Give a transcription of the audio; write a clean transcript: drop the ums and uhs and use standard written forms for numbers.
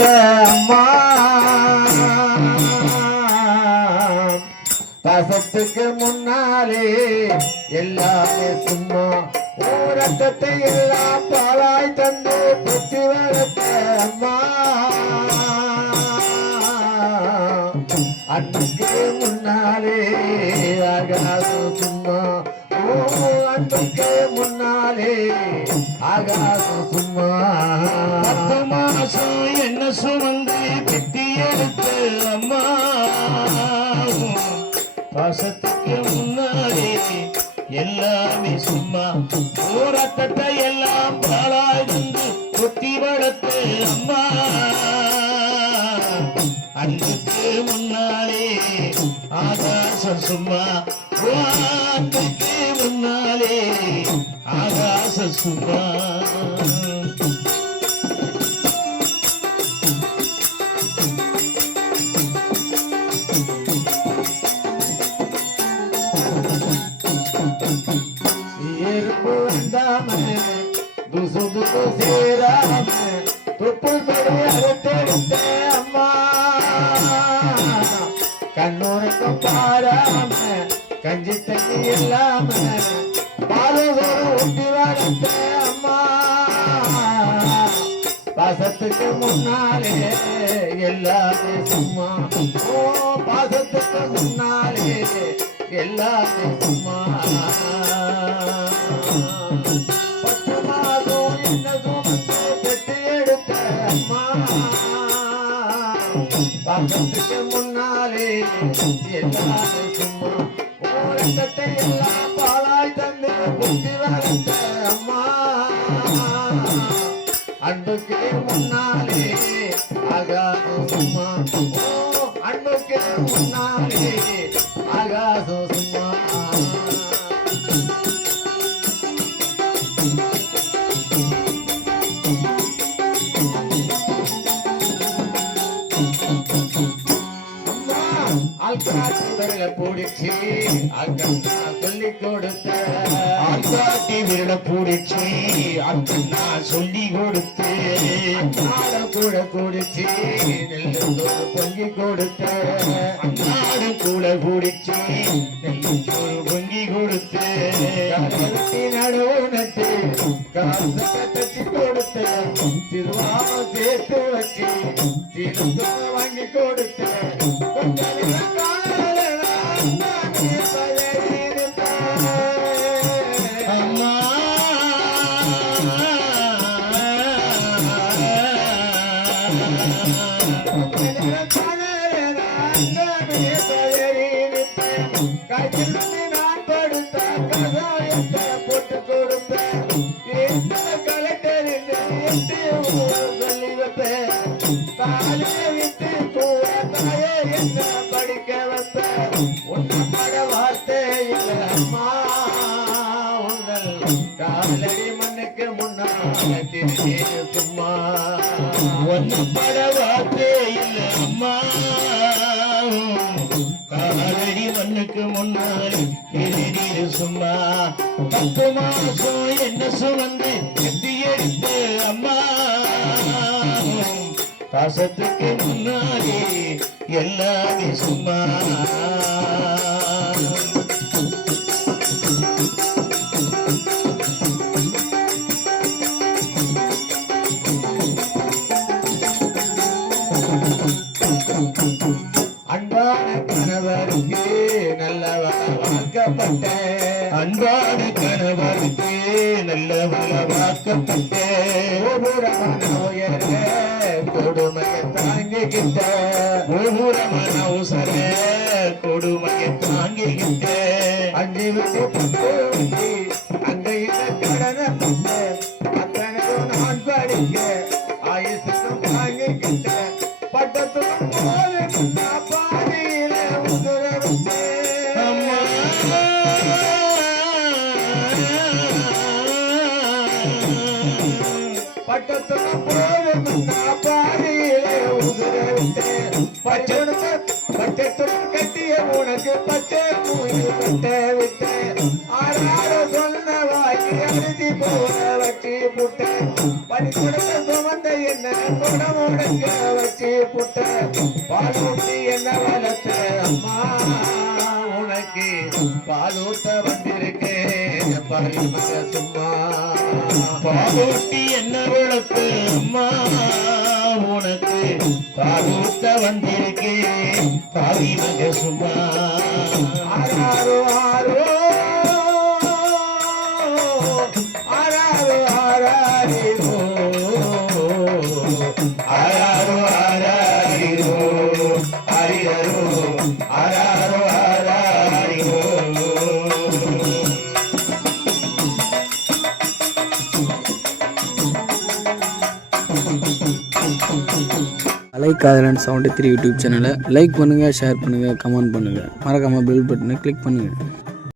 வளர்த்த அம்மா பாசத்துக்கு முன்னாலே எல்லாமே சும்மா ரத்தத்தை எல்லாம் பாலாய் தந்து புத்தி வளர்த்த அம்மா அன்னைக்கு முன்னாலே ஆகாசம் சும்மா அன்னைக்கு முன்னாலே ஆகாசம் சும்மா 10 மாசம் என்ன சுமந்து பெட்டி எடுத்த அம்மா பாசத்துக்கு முன்னாலே எல்லாமே சும்மா ரத்தத்தை எல்லாம் பாலாய் வந்து கொத்தி வளர்த்து அம்மா அன்னைக்கு முன்னாலே ஆகாசம் சும்மா அன்னைக்கு முன்னாலே ஆகாசம் சும்மா दुसु दुसु सेरा तुप्पु पड़े अरते अम्मा कन्नूर को पारा में कंजी तकी एल्लाम पालू गोरू उट्टी वारते अम्मा पासत्तुक्कु मुन्नाले एल्लामे सुम्मा ओ पासत्तुक्कु मुन्नाले एल्लामे सुम्मा பாசத்துக்கு முன்னாலே எல்லாமே சும்மா ரத்தத்தை எல்லாம் பாலாய் தந்து புத்தி வளர்த்த அம்மா அன்புக்கு முன்னாலே ஆகாசம் சும்மா அன்புக்கு முன்னாலே ஆகாசம் சும்மா விரல பூடிச்சு அக்கண்ணா சொல்லி கொடுத்த ஆள்காட்டி விரல பூடிச்சு அக்கண்ணா சொல்லி கொடுத்து அன்னாட கூட கூடிச்சு நெல்லூர் பொங்கி கொடுத்த அன்னாடு கூட கூடிச்சு நெல்லூர் பொங்கி கொடுத்து நடுவுனத்து காசு கட்டி கொடுத்த திருவாம சேர்த்து வச்சு திரும்ப வாங்கி கொடுத்த நான் கொடுத்த கசாயத்தை போட்டு கொடுப்பேன் கலெக்டர் சொல்லி வைப்பேன் காலே விட்டு கூட தாயே என்ன படிக்க வைப்பேன் ஒன்று பட வார்த்தை இல்லை அம்மா உங்கள் காலடி மண்ணுக்கு முன்னால திரும்பி சும்மா ஒன்று பட வார்த்தை இல்லை அம்மா காலடி மண்ணுக்கு முன்னாடி எதிரிடு சும்மா 10 மாசம் என்ன சுமந்து எத்தி எடுத்து அம்மா பாசத்துக்கு முன்னாடி எல்லாமே சும்மா அன்பான கணவருக்கு நல்லவராக்கப்பட்ட அன்பான கணவருக்கு நல்லவராக்கப்பட்ட ஒவ்வொரு கொடுமையை தாங்கிக்கிட்ட ஒவ்வொரு மனவுசர கொடுமையை தாங்கிக்கிட்ட அஞ்சு விட்டு அங்கையில கடனை அத்தனையும் நான் படிக்க ஆயுசுக்கும் தாங்கிக்கிட்ட பட்டத்துக்கும் பாதியில பட்டத்துக்கும் போதும் பாதியில உதிரவிட்டேன் பச்சத்துடன் கட்டிய உனக்கு பச்சை மூயில் கட்ட விட்டேன் ஆறாறு சொன்ன வாங்கி அழுதி போல வச்சு புட்டேன் பனி கொடுத்த சுமந்த என்ன கொட முடங்க காட்சி புட்ட பாலூட்டி என்ன வளர்த்த அம்மா உனக்கு பாலூட்ட வந்திருக்கேன் பாலி மக சும்மா பாலூட்டி என்ன வளர்த்து அம்மா உனக்கு பாலூட்ட வந்திருக்கேன் பாவி மக சும்மா ஆராரோ ஆரோ ஆராரோ ஆராரிரோ ஆராரோ ஆராரிரோ ஆரிரோ ஆராரோ ஆராரிரோ அலைக்காதலன் 73 யூடியூப் சேனலை லைக் பண்ணுங்கள், ஷேர் பண்ணுங்கள், கமெண்ட் பண்ணுங்கள், மறக்காமல் பெல் பட்டனை கிளிக் பண்ணுங்கள்.